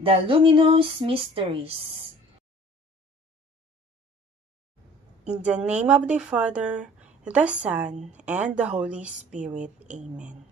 The Luminous Mysteries. In the name of the Father, the Son, and the Holy Spirit. Amen.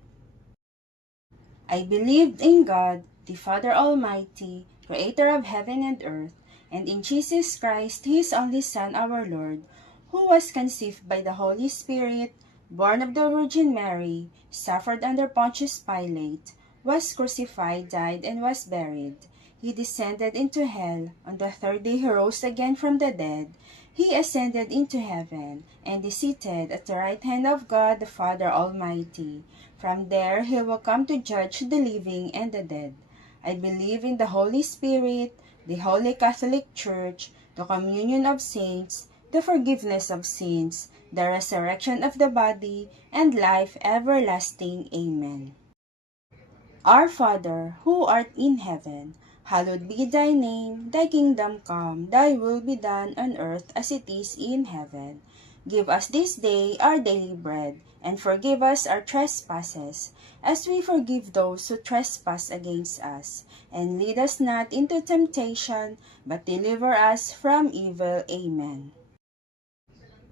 I believed in God, the Father Almighty, Creator of heaven and earth, and in Jesus Christ, His only Son, our Lord, who was conceived by the Holy Spirit, born of the Virgin Mary, suffered under Pontius Pilate, was crucified, died, and was buried. He descended into hell. On the third day he rose again from the dead. He ascended into heaven, and is seated at the right hand of God the Father Almighty. From there he will come to judge the living and the dead. I believe in the Holy Spirit, the Holy Catholic Church, the communion of saints, the forgiveness of sins, the resurrection of the body, and life everlasting. Amen. Our Father, who art in heaven, hallowed be thy name. Thy kingdom come, thy will be done on earth as it is in heaven. Give us this day our daily bread, and forgive us our trespasses, as we forgive those who trespass against us. And lead us not into temptation, but deliver us from evil. Amen.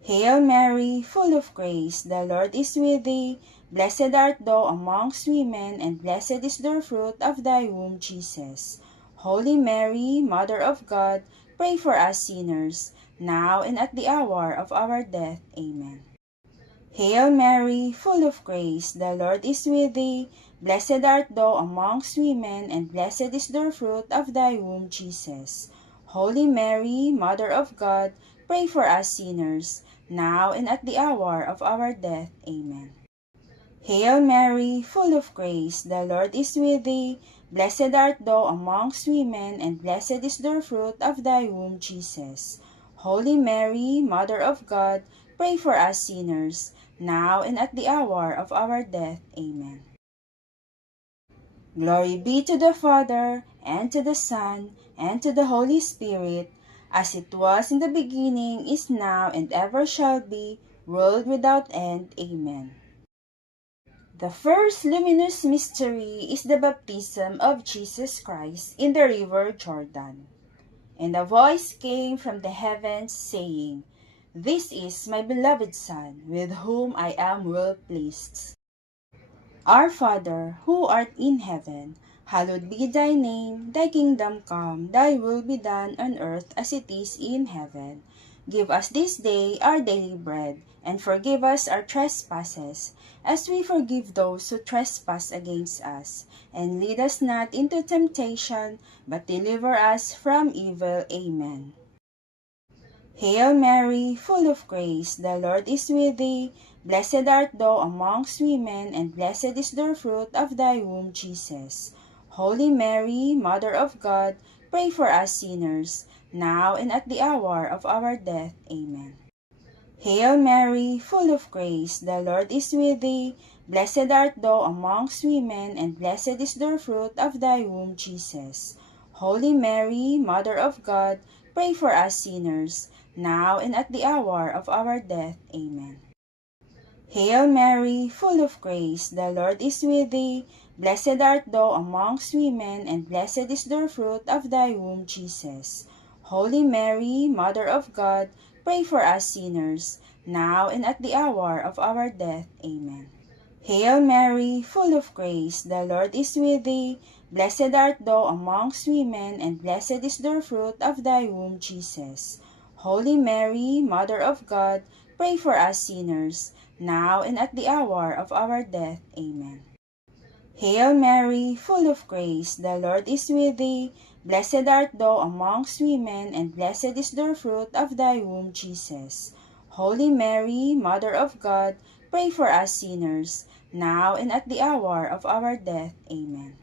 Hail Mary, full of grace, the Lord is with thee. Blessed art thou amongst women, and blessed is the fruit of thy womb, Jesus. Holy Mary, Mother of God, pray for us sinners, now and at the hour of our death. Amen. Hail Mary, full of grace, the Lord is with thee. Blessed art thou amongst women, and blessed is the fruit of thy womb, Jesus. Holy Mary, Mother of God, pray for us sinners, now and at the hour of our death. Amen. Hail Mary, full of grace, the Lord is with thee. Blessed art thou amongst women, and blessed is the fruit of thy womb, Jesus. Holy Mary, Mother of God, pray for us sinners, now and at the hour of our death. Amen. Glory be to the Father, and to the Son, and to the Holy Spirit, as it was in the beginning, is now, and ever shall be, world without end. Amen. The first luminous mystery is the baptism of Jesus Christ in the river Jordan. And a voice came from the heavens, saying, This is my beloved Son, with whom I am well pleased. Our Father, who art in heaven, hallowed be thy name. Thy kingdom come, thy will be done on earth as it is in heaven. Give us this day our daily bread, and forgive us our trespasses, as we forgive those who trespass against us. And lead us not into temptation, but deliver us from evil. Amen. Hail Mary, full of grace, the Lord is with thee. Blessed art thou amongst women, and blessed is the fruit of thy womb, Jesus. Holy Mary, Mother of God, pray for us sinners, now and at the hour of our death. Amen. Hail Mary, full of grace, the Lord is with thee. Blessed art thou amongst women, and blessed is the fruit of thy womb, Jesus. Holy Mary, Mother of God, pray for us sinners, now and at the hour of our death. Amen. Hail Mary, full of grace, the Lord is with thee. Blessed art thou amongst women, and blessed is the fruit of thy womb, Jesus. Holy Mary, Mother of God, pray for us sinners, now and at the hour of our death. Amen. Hail Mary, full of grace, the Lord is with thee. Blessed art thou amongst women, and blessed is the fruit of thy womb, Jesus. Holy Mary, Mother of God, pray for us sinners, now and at the hour of our death. Amen. Hail Mary, full of grace, the Lord is with thee. Blessed art thou amongst women, and blessed is the fruit of thy womb, Jesus. Holy Mary, Mother of God, pray for us sinners, now and at the hour of our death. Amen.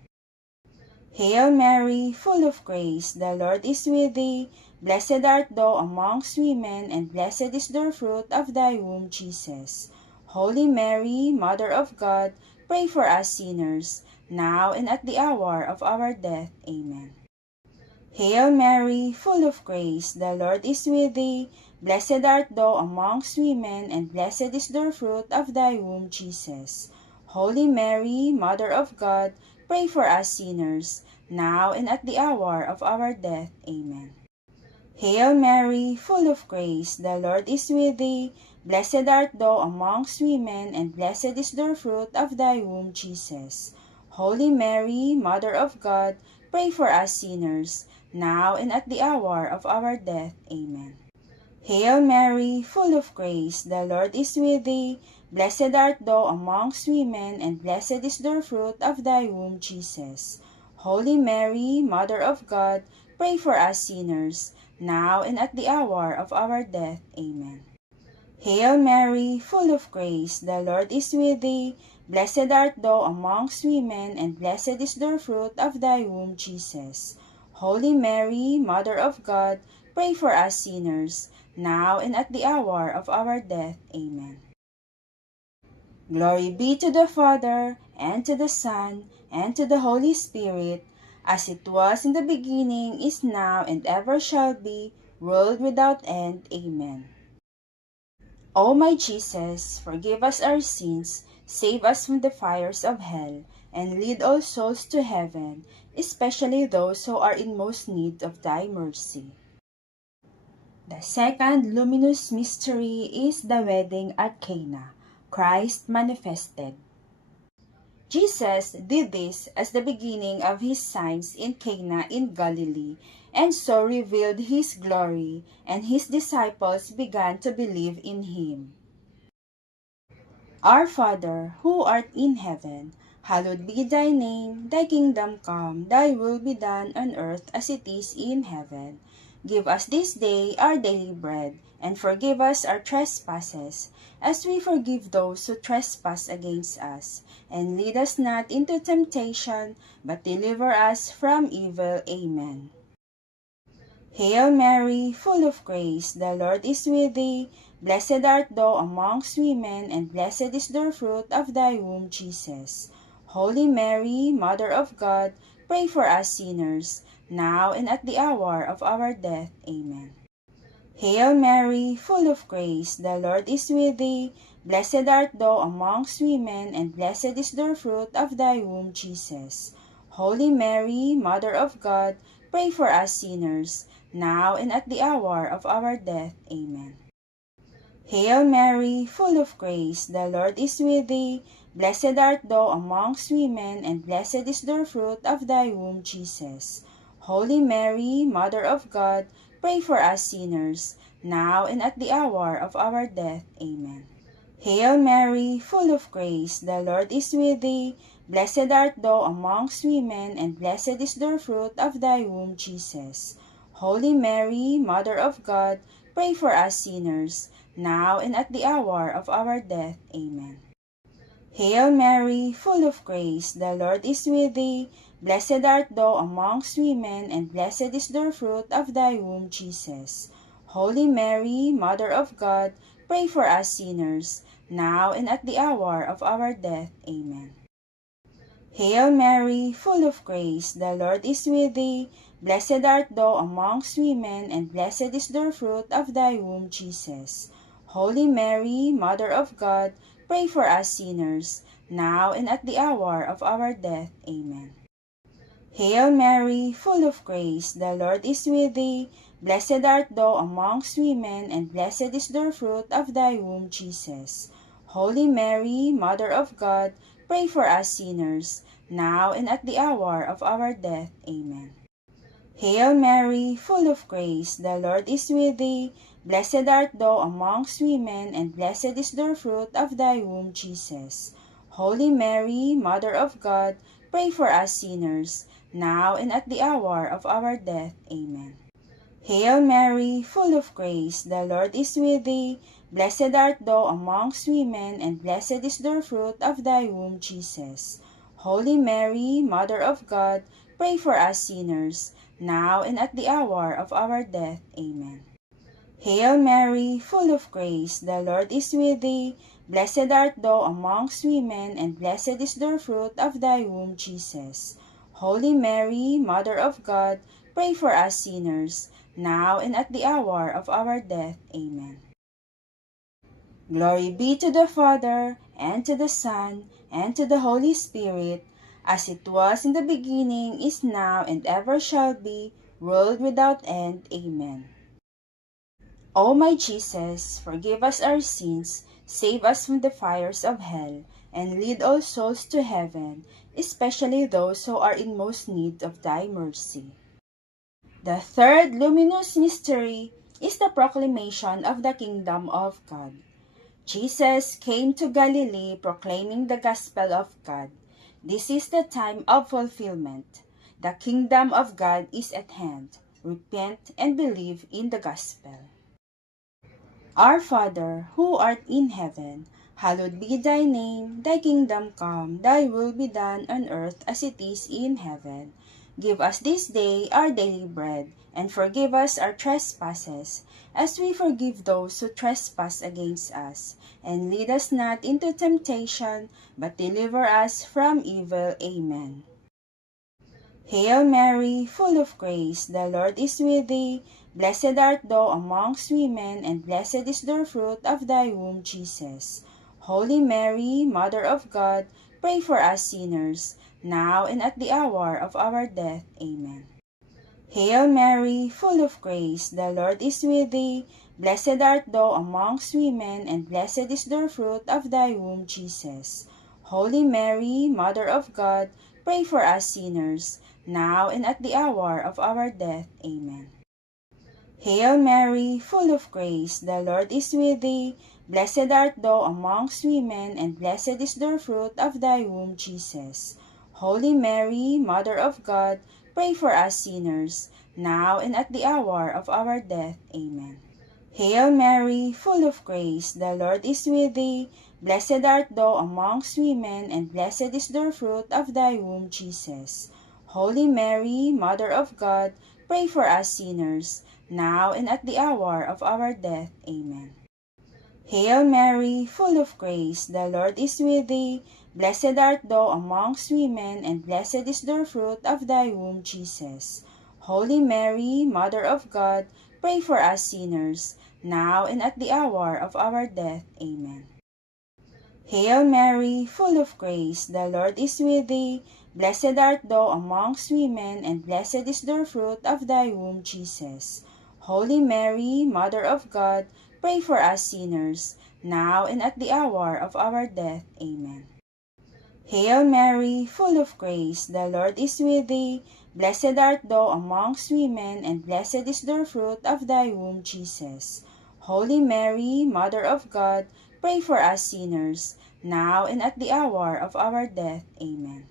Hail Mary, full of grace, the Lord is with thee. Blessed art thou amongst women, and blessed is the fruit of thy womb, Jesus. Holy Mary, Mother of God, pray for us sinners, now and at the hour of our death. Amen. Hail Mary, full of grace, the Lord is with thee. Blessed art thou amongst women, and blessed is the fruit of thy womb, Jesus. Holy Mary, Mother of God, pray for us sinners, now and at the hour of our death. Amen. Hail Mary, full of grace, the Lord is with thee. Blessed art thou amongst women, and blessed is the fruit of thy womb, Jesus. Holy Mary, Mother of God, pray for us sinners, now and at the hour of our death. Amen. Hail Mary, full of grace, the Lord is with thee. Blessed art thou amongst women, and blessed is the fruit of thy womb, Jesus. Holy Mary, Mother of God, pray for us sinners, now and at the hour of our death. Amen. Hail Mary, full of grace, the Lord is with thee. Blessed art thou amongst women, and blessed is the fruit of thy womb, Jesus. Holy Mary, Mother of God, pray for us sinners, now and at the hour of our death. Amen. Glory be to the Father, and to the Son, and to the Holy Spirit, as it was in the beginning, is now, and ever shall be, world without end. Amen. O my Jesus, forgive us our sins, save us from the fires of hell, and lead all souls to heaven, especially those who are in most need of thy mercy. The second luminous mystery is the wedding at Cana, Christ manifested. Jesus did this as the beginning of his signs in Cana in Galilee, and so revealed his glory, and his disciples began to believe in him. Our Father, who art in heaven, hallowed be thy name. Thy kingdom come, thy will be done on earth as it is in heaven. Give us this day our daily bread, and forgive us our trespasses, as we forgive those who trespass against us. And lead us not into temptation, but deliver us from evil. Amen. Hail Mary, full of grace, the Lord is with thee. Blessed art thou amongst women, and blessed is the fruit of thy womb, Jesus. Holy Mary, Mother of God, pray for us sinners, now and at the hour of our death. Amen. Hail Mary, full of grace, the Lord is with thee. Blessed art thou amongst women, and blessed is the fruit of thy womb, Jesus. Holy Mary, Mother of God, pray for us sinners, now and at the hour of our death. Amen. Hail Mary, full of grace, the Lord is with thee. Blessed art thou amongst women, and blessed is the fruit of thy womb, Jesus. Holy Mary, Mother of God, pray for us sinners, now and at the hour of our death. Amen. Hail Mary, full of grace, the Lord is with thee. Blessed art thou amongst women, and blessed is the fruit of thy womb, Jesus. Holy Mary, Mother of God, pray for us sinners, now and at the hour of our death. Amen. Hail Mary, full of grace, the Lord is with thee. Blessed art thou amongst women, and blessed is the fruit of thy womb, Jesus. Holy Mary, Mother of God, pray for us sinners, now and at the hour of our death. Amen. Hail Mary, full of grace, the Lord is with thee. Blessed art thou amongst women, and blessed is the fruit of thy womb, Jesus. Holy Mary, Mother of God, pray for us sinners, now and at the hour of our death. Amen. Hail Mary, full of grace, the Lord is with thee. Blessed art thou amongst women, and blessed is the fruit of thy womb, Jesus. Holy Mary, Mother of God, pray for us sinners, now and at the hour of our death. Amen. Hail Mary, full of grace, the Lord is with thee. Blessed art thou amongst women, and blessed is the fruit of thy womb, Jesus. Holy Mary, Mother of God, pray for us sinners, now and at the hour of our death. Amen. Hail Mary, full of grace, the Lord is with thee. Blessed art thou amongst women, and blessed is the fruit of thy womb, Jesus. Holy Mary, Mother of God, pray for us sinners, now and at the hour of our death. Amen. Hail Mary, full of grace, the Lord is with thee. Blessed art thou amongst women, and blessed is the fruit of thy womb, Jesus. Holy Mary, Mother of God, pray for us sinners, now and at the hour of our death. Amen. Glory be to the Father, and to the Son, and to the Holy Spirit, as it was in the beginning, is now, and ever shall be, world without end. Amen. O my Jesus, forgive us our sins, save us from the fires of hell, and lead all souls to heaven, especially those who are in most need of thy mercy. The third luminous mystery is the proclamation of the kingdom of God. Jesus came to Galilee proclaiming the gospel of God. This is the time of fulfillment. The kingdom of God is at hand. Repent and believe in the gospel. Our Father, who art in heaven, hallowed be thy name. Thy kingdom come, thy will be done on earth as it is in heaven. Give us this day our daily bread, and forgive us our trespasses, as we forgive those who trespass against us. And lead us not into temptation, but deliver us from evil. Amen. Hail Mary, full of grace, the Lord is with thee. Blessed art thou amongst women, and blessed is the fruit of thy womb, Jesus. Holy Mary, Mother of God, pray for us sinners, now and at the hour of our death. Amen. Hail Mary, full of grace, the Lord is with thee. Blessed art thou amongst women, and blessed is the fruit of thy womb, Jesus. Holy Mary, Mother of God, pray for us sinners, now and at the hour of our death. Amen. Hail Mary, full of grace, the Lord is with thee. Blessed art thou amongst women, and blessed is the fruit of thy womb, Jesus. Holy Mary, Mother of God, pray for us sinners, now and at the hour of our death. Amen. Hail Mary, full of grace, the Lord is with thee. Blessed art thou amongst women, and blessed is the fruit of thy womb, Jesus. Holy Mary, Mother of God, pray for us sinners, now and at the hour of our death. Amen. Hail Mary, full of grace, the Lord is with thee. Blessed art thou amongst women, and blessed is the fruit of thy womb, Jesus. Holy Mary, Mother of God, pray for us sinners, now and at the hour of our death. Amen. Hail Mary, full of grace, the Lord is with thee. Blessed art thou amongst women, and blessed is the fruit of thy womb, Jesus. Holy Mary, Mother of God, pray for us sinners, now and at the hour of our death. Amen. Hail Mary, full of grace, the Lord is with thee. Blessed art thou amongst women, and blessed is the fruit of thy womb, Jesus. Holy Mary, Mother of God, pray for us sinners, now and at the hour of our death. Amen.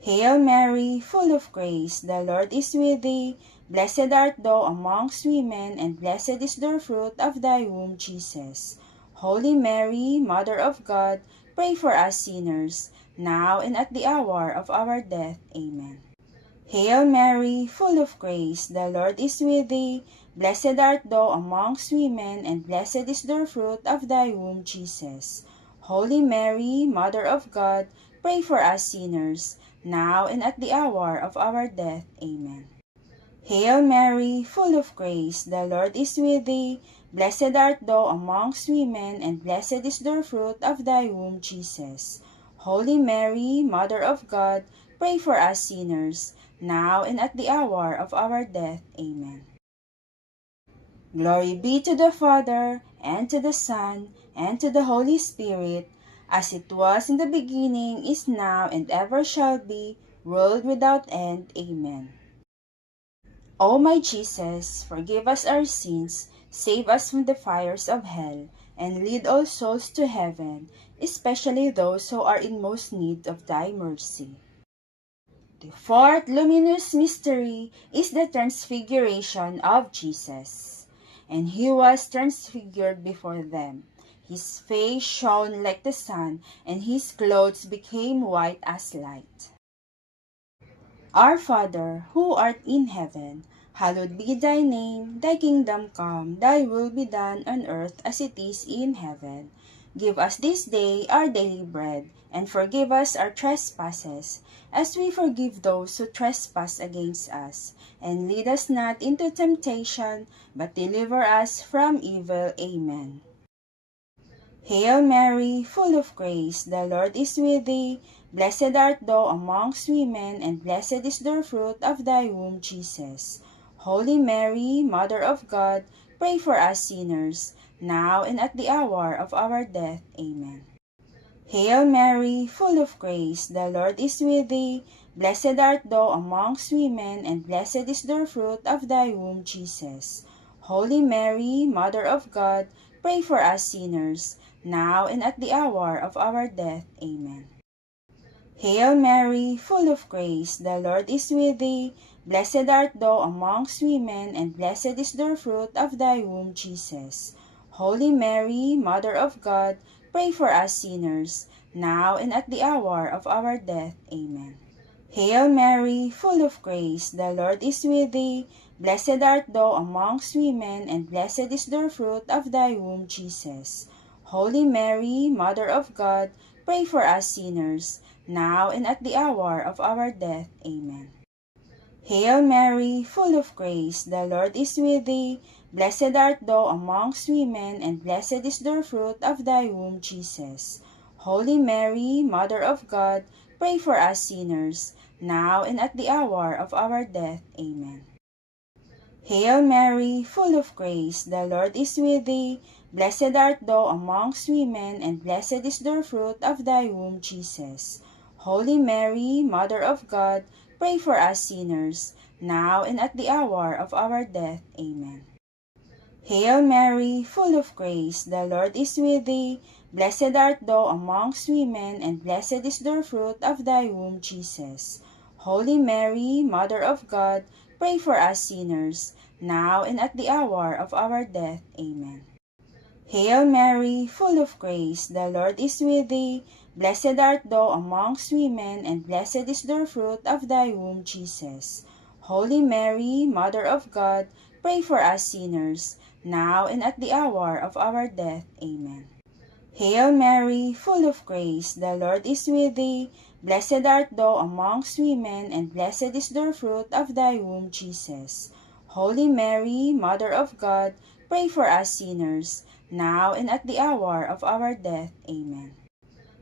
Hail Mary, full of grace, the Lord is with thee. Blessed art thou amongst women, and blessed is the fruit of thy womb, Jesus. Holy Mary, Mother of God, pray for us sinners, now and at the hour of our death. Amen. Hail Mary, full of grace, the Lord is with thee. Blessed art thou amongst women, and blessed is the fruit of thy womb, Jesus. Holy Mary, Mother of God, pray for us sinners, now and at the hour of our death. Amen. Hail Mary, full of grace, the Lord is with thee. Blessed art thou amongst women, and blessed is the fruit of thy womb, Jesus. Holy Mary, Mother of God, pray for us sinners, now and at the hour of our death. Amen. Glory be to the Father, and to the Son, and to the Holy Spirit, as it was in the beginning, is now, and ever shall be, world without end. Amen. O my Jesus, forgive us our sins, save us from the fires of hell, and lead all souls to heaven, especially those who are in most need of thy mercy. The fourth luminous mystery is the transfiguration of Jesus. And he was transfigured before them. His face shone like the sun, and his clothes became white as light. Our Father, who art in heaven, hallowed be thy name. Thy kingdom come, thy will be done on earth as it is in heaven. Give us this day our daily bread, and forgive us our trespasses, as we forgive those who trespass against us. And lead us not into temptation, but deliver us from evil. Amen. Hail Mary, full of grace, the Lord is with thee. Blessed art thou amongst women, and blessed is the fruit of thy womb, Jesus. Holy Mary, Mother of God, pray for us sinners, now and at the hour of our death. Amen. Hail Mary, full of grace, the Lord is with thee. Blessed art thou amongst women, and blessed is the fruit of thy womb, Jesus. Holy Mary, Mother of God, pray for us sinners, now and at the hour of our death. Amen. Hail Mary, full of grace, the Lord is with thee. Blessed art thou amongst women, and blessed is the fruit of thy womb, Jesus. Holy Mary, Mother of God, pray for us sinners, now and at the hour of our death. Amen. Hail Mary, full of grace, the Lord is with thee. Blessed art thou amongst women, and blessed is the fruit of thy womb, Jesus. Holy Mary, Mother of God, pray for us sinners, now and at the hour of our death. Amen. Hail Mary, full of grace, the Lord is with thee. Blessed art thou amongst women, and blessed is the fruit of thy womb, Jesus. Holy Mary, Mother of God, pray for us sinners, now and at the hour of our death. Amen. Hail Mary, full of grace, the Lord is with thee. Blessed art thou amongst women, and blessed is the fruit of thy womb, Jesus. Holy Mary, Mother of God, pray for us sinners, now and at the hour of our death. Amen. Hail Mary, full of grace, the Lord is with thee. Blessed art thou amongst women, and blessed is the fruit of thy womb, Jesus. Holy Mary, Mother of God, pray for us sinners, now and at the hour of our death. Amen. Hail Mary, full of grace, the Lord is with thee. Blessed art thou amongst women, and blessed is the fruit of thy womb, Jesus. Holy Mary, Mother of God, pray for us sinners, now and at the hour of our death. Amen. Hail Mary, full of grace, the Lord is with thee. Blessed art thou amongst women, and blessed is the fruit of thy womb, Jesus. Holy Mary, Mother of God, pray for us sinners, now and at the hour of our death. Amen.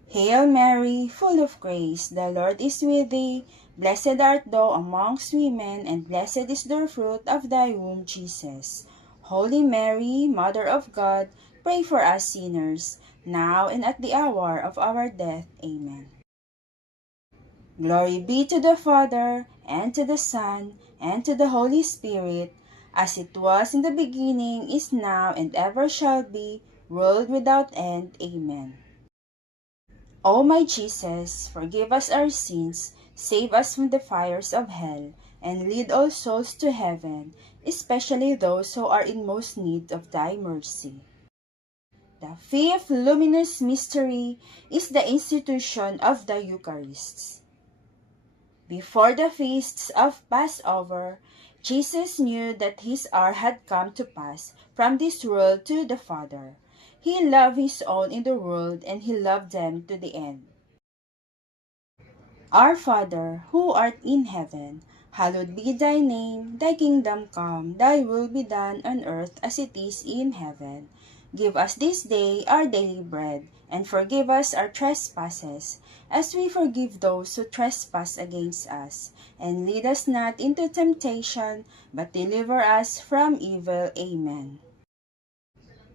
Hail Mary, full of grace, the Lord is with thee. Blessed art thou amongst women, and blessed is the fruit of thy womb, Jesus. Holy Mary, Mother of God, pray for us sinners, now and at the hour of our death. Amen. Glory be to the Father, and to the Son, and to the Holy Spirit, as it was in the beginning, is now, and ever shall be, world without end. Amen. O my Jesus, forgive us our sins, save us from the fires of hell, and lead all souls to heaven, especially those who are in most need of thy mercy. The fifth luminous mystery is the institution of the Eucharist. Before the feasts of Passover, Jesus knew that his hour had come to pass from this world to the Father. He loved his own in the world, and he loved them to the end. Our Father, who art in heaven, hallowed be thy name. Thy kingdom come, thy will be done on earth as it is in heaven. Give us this day our daily bread, and forgive us our trespasses, as we forgive those who trespass against us. And lead us not into temptation, but deliver us from evil. Amen.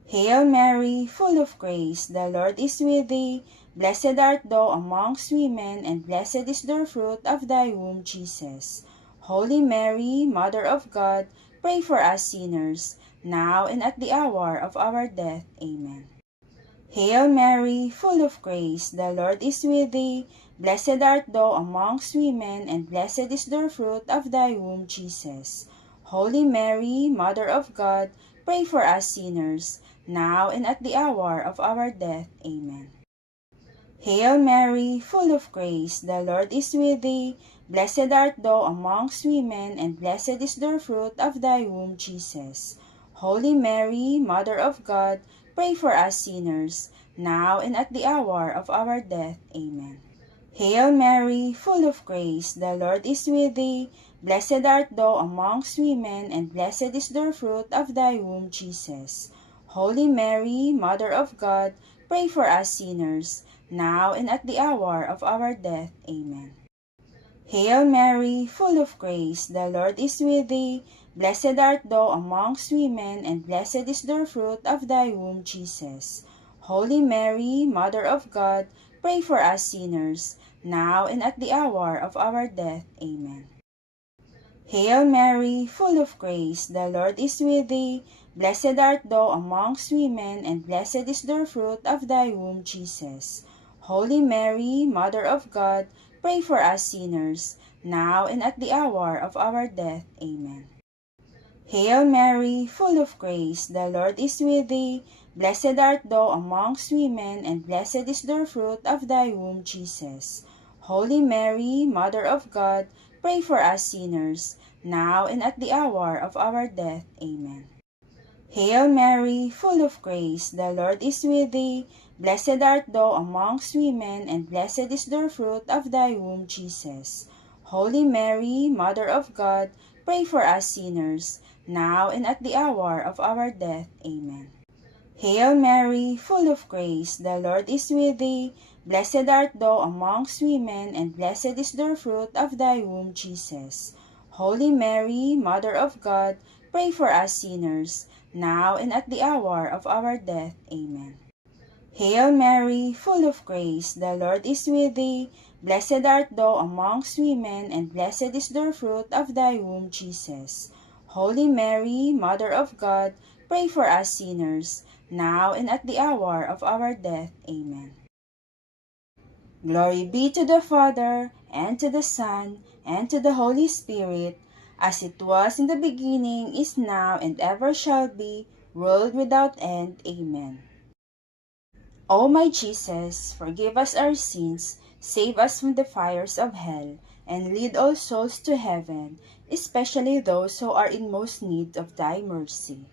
Hail Mary, full of grace, the Lord is with thee. Blessed art thou amongst women, and blessed is the fruit of thy womb, Jesus. Holy Mary, Mother of God, pray for us sinners, now and at the hour of our death. Amen. Hail Mary, full of grace, the Lord is with thee. Blessed art thou amongst women, and blessed is the fruit of thy womb, Jesus. Holy Mary, Mother of God, pray for us sinners, now and at the hour of our death. Amen. Hail Mary, full of grace, the Lord is with thee. Blessed art thou amongst women, and blessed is the fruit of thy womb, Jesus. Holy Mary, Mother of God, pray for us sinners, now and at the hour of our death. Amen. Hail Mary, full of grace, the Lord is with thee. Blessed art thou amongst women, and blessed is the fruit of thy womb, Jesus. Holy Mary, Mother of God, pray for us sinners, now and at the hour of our death. Amen. Hail Mary, full of grace, the Lord is with thee. Blessed art thou amongst women, and blessed is the fruit of thy womb, Jesus. Holy Mary, Mother of God, pray for us sinners, now and at the hour of our death. Amen. Hail Mary, full of grace, the Lord is with thee. Blessed art thou amongst women, and blessed is the fruit of thy womb, Jesus. Holy Mary, Mother of God, pray for us sinners, now and at the hour of our death. Amen. Hail Mary, full of grace, the Lord is with thee. Blessed art thou amongst women, and blessed is the fruit of thy womb, Jesus. Holy Mary, Mother of God, pray for us sinners, now and at the hour of our death. Amen. Hail Mary, full of grace, the Lord is with thee. Blessed art thou amongst women, and blessed is the fruit of thy womb, Jesus. Holy Mary, Mother of God, pray for us sinners, now and at the hour of our death. Amen. Hail Mary, full of grace, the Lord is with thee. Blessed art thou amongst women, and blessed is the fruit of thy womb, Jesus. Holy Mary, Mother of God, pray for us sinners, now and at the hour of our death. Amen. Hail Mary, full of grace, the Lord is with thee. Blessed art thou amongst women, and blessed is the fruit of thy womb, Jesus. Holy Mary, Mother of God, pray for us sinners, now and at the hour of our death. Amen. Glory be to the Father, and to the Son, and to the Holy Spirit, as it was in the beginning, is now, and ever shall be, world without end. Amen. O my Jesus, forgive us our sins, save us from the fires of hell, and lead all souls to heaven, especially those who are in most need of thy mercy.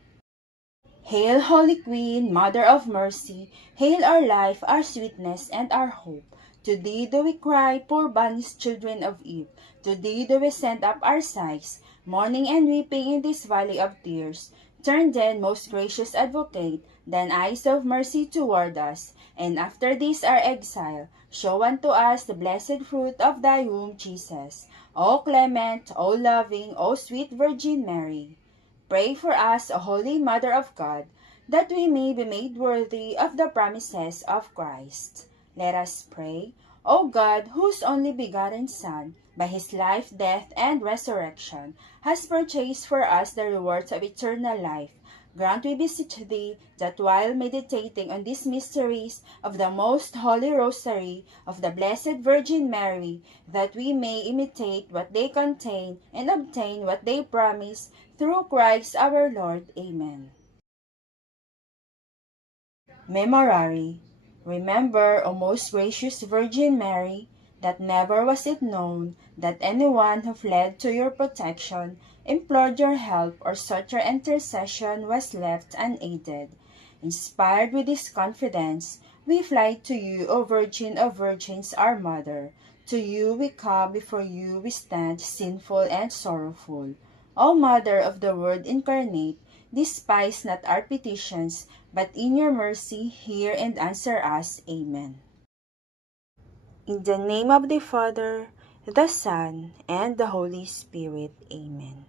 Hail, Holy Queen, Mother of Mercy, hail our life, our sweetness, and our hope. To thee do we cry, poor banished children of Eve. To thee do we send up our sighs, mourning and weeping in this valley of tears. Turn then, most gracious Advocate, thine eyes of mercy toward us, and after this our exile, show unto us the blessed fruit of thy womb, Jesus. O clement, O loving, O sweet Virgin Mary, pray for us, O Holy Mother of God, that we may be made worthy of the promises of Christ. Let us pray. O God, whose only begotten Son, by his life, death, and resurrection, has purchased for us the rewards of eternal life, grant, we beseech thee, that while meditating on these mysteries of the most holy rosary of the Blessed Virgin Mary, that we may imitate what they contain and obtain what they promise, through Christ our Lord. Amen. Memorare. Remember, O most gracious Virgin Mary, that never was it known that anyone who fled to your protection, implored your help, or sought your intercession was left unaided. Inspired with this confidence, we fly to you, O Virgin of Virgins, our Mother. To you we come, before you we stand, sinful and sorrowful. O Mother of the Word incarnate, despise not our petitions, but in your mercy hear and answer us. Amen. In the name of the Father, the Son, and the Holy Spirit. Amen.